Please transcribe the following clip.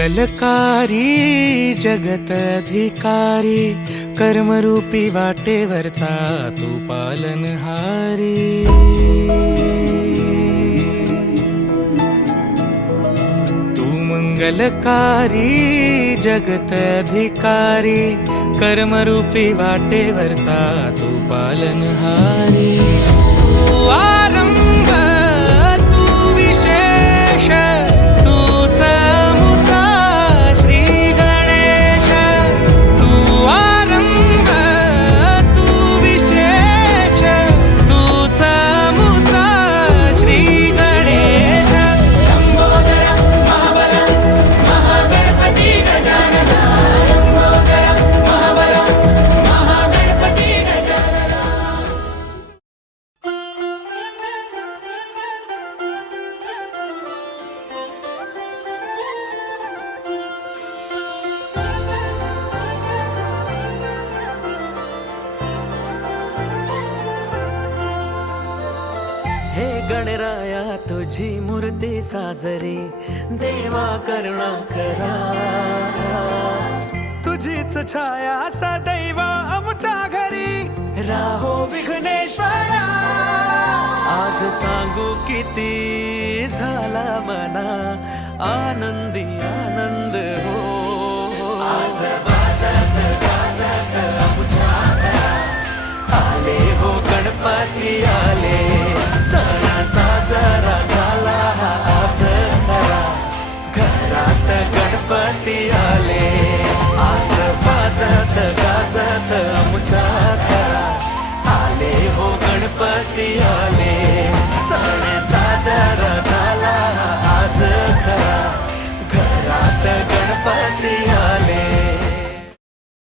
मंगलकारी जगत अधिकारी, कर्मरूपी वाटेवरचा तू पालनहारी। तू मंगलकारी जगत अधिकारी, कर्मरूपी वाटेवरचा तू पालनहारी। तू आरंभ तू विशेष, तूच मुचा श्री गणेश। तू आरंभ तू विशेष, तूच मुचा श्री गणेश। लंबोदर महाबल महागणपती गजानना, लंबोदर महाबल महागणपती गजानना। हे गणराया तुझी मूर्ती साजरी, देवा करुणा करा। तुझीच छाया सदैव आमच्या घरी, राहो विघ्नेश्वरा। आज सांगू किती झाला मना आनंदी आनंद हो। आज वाजत गाजत आमच्या घरात आले हो गणपती आले, सण साजरा झाला हा आज खरा। घरात गणपती आले, आज वाजत गाजत आमच्या घरात आले हो गणपती आले।